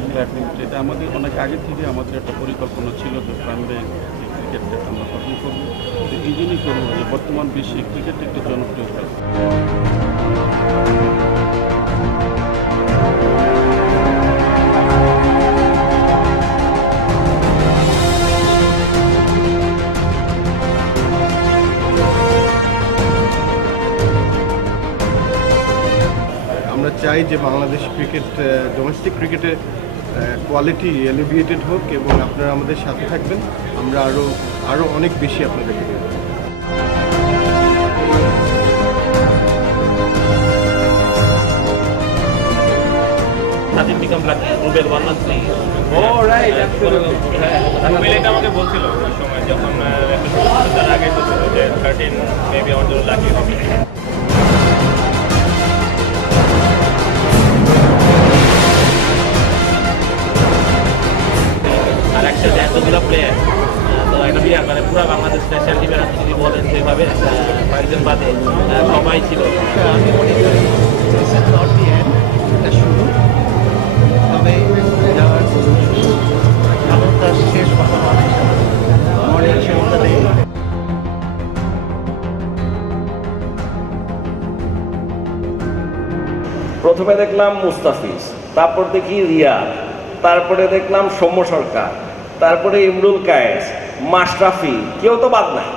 Cricket academy, এটা আমাদের অনেক আগে থেকে আমাদের একটা পরিকল্পনা ছিল যে প্রাইমারি ক্রিকেটটা আমরা গঠন করবো। তো এই জন্যই করবো যে বর্তমান বিশ্বে ক্রিকেট একটা জনপ্রিয় খেলা। আমরা চাই যে বাংলাদেশ ক্রিকেট, ডোমেস্টিক ক্রিকেটের কোয়ালিটি এলিভিয়েটেড হোক এবং আপনারা আমাদের সাথে থাকবেন। আমরা আরও অনেক বেশি আপনাদেরকে দেব। আমাকে বলছিল ওই সময় যখন তার আগে যে 13 মেবি আমার জন্য লাকি হবে। আর একসাথে এতগুলো প্লেয়ার, তো একটা বিরাট মানে পুরো বাংলাদেশ ন্যাশনাল টিমের আপনি যদি বলেন সেভাবে কয়েকজন বাদে সবাই ছিল। আমি মনে করি এটা শুরু, তবে ভালোটা শেষ কথা মনে আছে ওটাতে। প্রথমে দেখলাম মুস্তাফিজ, তারপর দেখি রিয়াদ, তারপরে দেখলাম সৌম্য সরকার, তারপরে ইমরুল কায়েস, মাশরাফি, কেউ তো বাদ নাই।